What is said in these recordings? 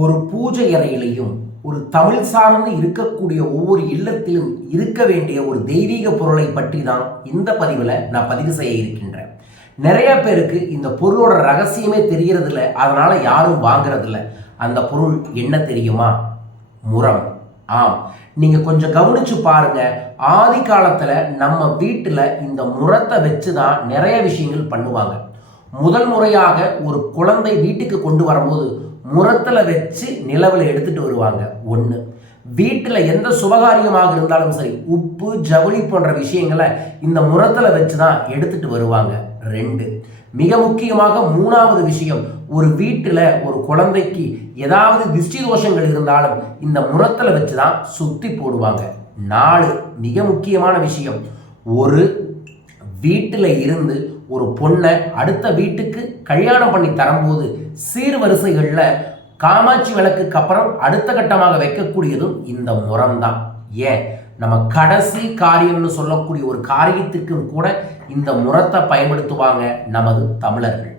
ஒரு பூஜை அறையிலையும் ஒரு தமிழ் சார்ந்து இருக்கக்கூடிய ஒவ்வொரு இல்லத்திலும் இருக்க வேண்டிய ஒரு தெய்வீக பொருளை பற்றி தான் இந்த பதிவில் நான் பதிவு செய்ய இருக்கின்றேன். நிறைய பேருக்கு இந்த பொருளோட ரகசியமே தெரியறதில்ல, அதனால யாரும் வாங்குறதில்ல. அந்த பொருள் என்ன தெரியுமா? முறம். ஆம், நீங்க கொஞ்சம் கவனிச்சு பாருங்க. ஆதி காலத்துல நம்ம வீட்டுல இந்த முறத்தை வச்சுதான் நிறைய விஷயங்கள் பண்ணுவாங்க. முதல் முறையாக ஒரு குழந்தை வீட்டுக்கு கொண்டு வரும்போது முறத்துல வச்சு நிலவில் எடுத்துட்டு வருவாங்க. ஒன்று, வீட்டில் எந்த சுபகாரியமாக இருந்தாலும் சரி, உப்பு ஜவுளி போன்ற விஷயங்களை இந்த முறத்துல வச்சு தான் எடுத்துட்டு வருவாங்க. ரெண்டு, மிக முக்கியமாக மூணாவது விஷயம், ஒரு வீட்டில் ஒரு குழந்தைக்கு ஏதாவது திருஷ்டி தோஷங்கள் இருந்தாலும் இந்த முறத்துல வச்சு தான் சுத்தி போடுவாங்க. நாலு, மிக முக்கியமான விஷயம், ஒரு வீட்டில் இருந்து ஒரு பொண்ணை அடுத்த வீட்டுக்கு கல்யாணம் பண்ணி தரும்போது சீர்வரிசைகளில் காமாட்சி விளக்குக்கு அப்புறம் அடுத்த கட்டமாக வைக்கக்கூடியதும் இந்த முறம் தான். ஏன், நம்ம கடைசி காரியம்னு சொல்லக்கூடிய ஒரு காரியத்துக்கும் கூட இந்த முறத்தை பயன்படுத்துவாங்க நமது தமிழர்கள்.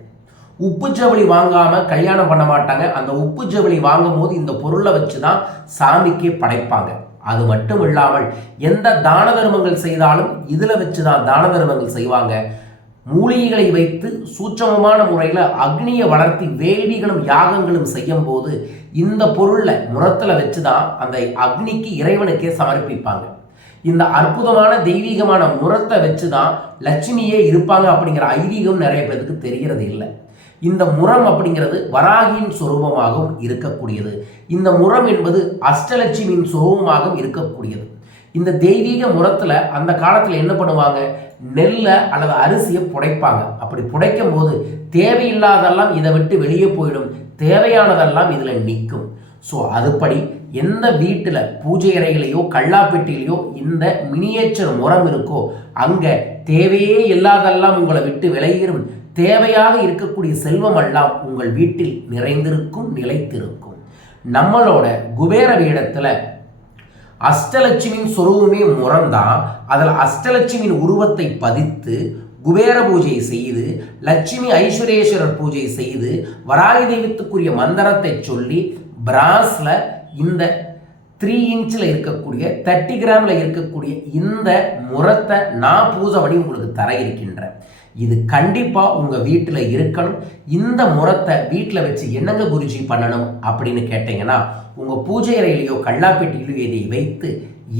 உப்பு ஜவுளி வாங்காம கல்யாணம் பண்ண மாட்டாங்க. அந்த உப்பு ஜவுளி வாங்கும் போது இந்த பொருளை வச்சு தான் சாமிக்கே படைப்பாங்க. அது மட்டும் இல்லாமல் எந்த தான தர்மங்கள் செய்தாலும் இதில் வச்சு தான் தான தர்மங்கள் செய்வாங்க. மூலிகைகளை வைத்து சூட்சமமான முறையில் அக்னியை வளர்த்தி வேள்விகளும் யாகங்களும் செய்யும் போது இந்த பொருளை முறத்தில் வச்சு தான் அந்த அக்னிக்கு இறைவனுக்கே சமர்ப்பிப்பாங்க. இந்த அற்புதமான தெய்வீகமான முறத்தை வச்சு தான் லட்சுமியே இருப்பாங்க அப்படிங்கிற ஐதீகம் நிறைய பேருக்கு தெரிகிறது இல்லை. இந்த முறம் அப்படிங்கிறது வராகியின் சுரூபமாகவும் இருக்கக்கூடியது. இந்த முறம் என்பது அஷ்டலட்சுமியின் சுரூபமாகவும் இருக்கக்கூடியது. இந்த தெய்வீக முறத்தில் அந்த காலத்தில் என்ன பண்ணுவாங்க, நெல்லை அல்லது அரிசியை புடைப்பாங்க. அப்படி புடைக்கும் போது தேவையில்லாதெல்லாம் இதை விட்டு வெளியே போயிடும், தேவையானதெல்லாம் இதில் நிற்கும். ஸோ அதுபடி எந்த வீட்டில் பூஜை அறைகளையோ கல்லாப்பெட்டிலையோ இந்த மினியேச்சர் முறம் இருக்கோ அங்கே தேவையே இல்லாதெல்லாம் உங்களை விட்டு விலகிடும், தேவையாக இருக்கக்கூடிய செல்வம் எல்லாம் உங்கள் வீட்டில் நிறைந்திருக்கும், நிலைத்திருக்கும். நம்மளோட குபேர வேடத்தில் அஷ்டலட்சுமியின் சொரூபமே முறந்தான். அதில் அஷ்டலட்சுமியின் உருவத்தை பதித்து குபேர பூஜை செய்து, லட்சுமி ஐஸ்வரேஸ்வரர் பூஜை செய்து, வராகி தெய்வத்துக்குரிய மந்திரத்தை சொல்லி பிராஸ்ல இந்த 3 இன்ச்சில் இருக்கக்கூடிய 30 கிராமில் இருக்கக்கூடிய இந்த முறத்தை நான் பூஜை பண்ணி உங்களுக்கு தர இருக்கின்றேன். இது கண்டிப்பாக உங்கள் வீட்டில் இருக்கணும். இந்த முறத்தை வீட்டில் வச்சு என்னங்க குருஜி பண்ணணும் அப்படின்னு கேட்டிங்கன்னா, உங்கள் பூஜை அறையிலையோ கல்லாப்பெட்டியிலையோ இதை வைத்து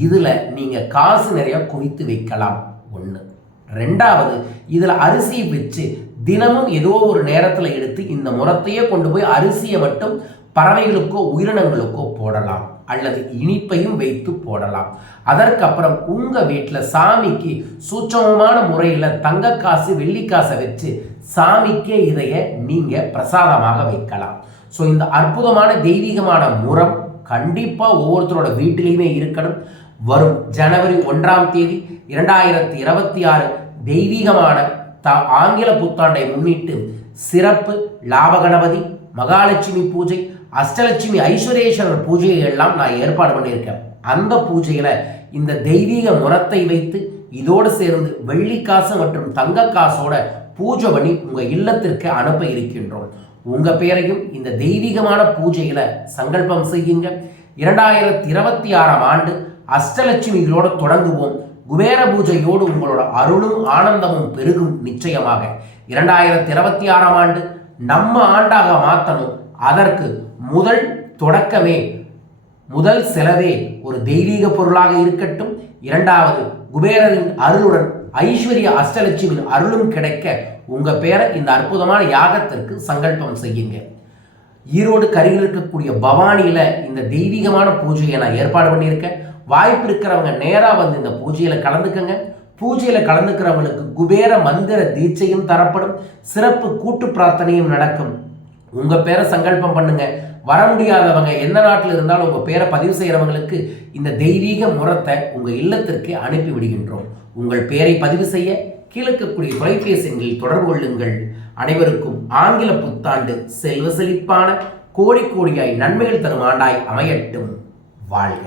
இதில் நீங்கள் காசு நிறையா குவித்து வைக்கலாம். ஒன்று. ரெண்டாவது, இதில் அரிசியை வச்சு தினமும் ஏதோ ஒரு நேரத்தில் எடுத்து இந்த முறத்தையே கொண்டு போய் அரிசியை மட்டும் பறவைகளுக்கோ உயிரினங்களுக்கோ போடலாம், அல்லது இனிப்பையும் வைத்து போடலாம். அதற்கப்புறம் உங்கள் வீட்டில் சாமிக்கு சூட்சமமான முறையில் தங்க காசு வெள்ளிக்காசை வச்சு சாமிக்கே இதைய நீங்கள் பிரசாதமாக வைக்கலாம். ஸோ இந்த அற்புதமான தெய்வீகமான முறம் கண்டிப்பாக ஒவ்வொருத்தரோட வீட்டிலையுமே இருக்கணும். வரும் ஜனவரி 1ஆம் தேதி 2026 தெய்வீகமான ஆங்கில புத்தாண்டை முன்னிட்டு சிறப்பு லாபகணபதி, மகாலட்சுமி பூஜை, அஷ்டலட்சுமி ஐஸ்வரேஸ்வரர் பூஜையை எல்லாம் நான் ஏற்பாடு பண்ணியிருக்கேன். அந்த பூஜையில் இந்த தெய்வீக முறத்தை வைத்து இதோடு சேர்ந்து வெள்ளிக்காசு மற்றும் தங்க காசோட பூஜை பண்ணி உங்கள் இல்லத்திற்கு அனுப்ப இருக்கின்றோம். உங்கள் பேரையும் இந்த தெய்வீகமான பூஜையில் சங்கல்பம் செய்யுங்க. 2026ஆம் ஆண்டு அஷ்டலட்சுமிகளோடு தொடங்குவோம். குபேர பூஜையோடு உங்களோட அருளும் ஆனந்தமும் பெருகும். நிச்சயமாக 2026ஆம் ஆண்டு நம்ம ஆண்டாக மாற்றணும். அதற்கு முதல் தொடக்கமே, முதல் செலவே ஒரு தெய்வீக பொருளாக இருக்கட்டும். இரண்டாவது, குபேரரின் அருளுடன் ஐஸ்வர்ய அஷ்டலட்சுமியின் அருளும் கிடைக்க உங்கள் பேரை இந்த அற்புதமான யாகத்திற்கு சங்கல்பம் செய்யுங்க. ஈரோடு கரையில் இருக்கக்கூடிய பவானியில் இந்த தெய்வீகமான பூஜையை நான் ஏற்பாடு பண்ணியிருக்கேன். வாய்ப்பு இருக்கிறவங்க நேராக வந்து இந்த பூஜையில் கலந்துக்கங்க. பூஜையில் கலந்துக்கிறவங்களுக்கு குபேர மந்திர தீட்சையும் தரப்படும், சிறப்பு கூட்டு பிரார்த்தனையும் நடக்கும். உங்கள் பேரை சங்கல்பம் பண்ணுங்க. வர முடியாதவங்க எந்த நாட்டில் இருந்தாலும் உங்கள் பேரை பதிவு செய்கிறவங்களுக்கு இந்த தெய்வீக முறத்தை உங்கள் இல்லத்திற்கு அனுப்பி விடுகின்றோம். உங்கள் பேரை பதிவு செய்ய கீழக்கக்கூடிய தொலைபேசி எண்களில் தொடர்பு கொள்ளுங்கள். அனைவருக்கும் ஆங்கில புத்தாண்டு செல்வ செழிப்பான கோடி கோடியாய் நன்மைகள் தரும் ஆண்டாய் அமையட்டும். வாழ்க.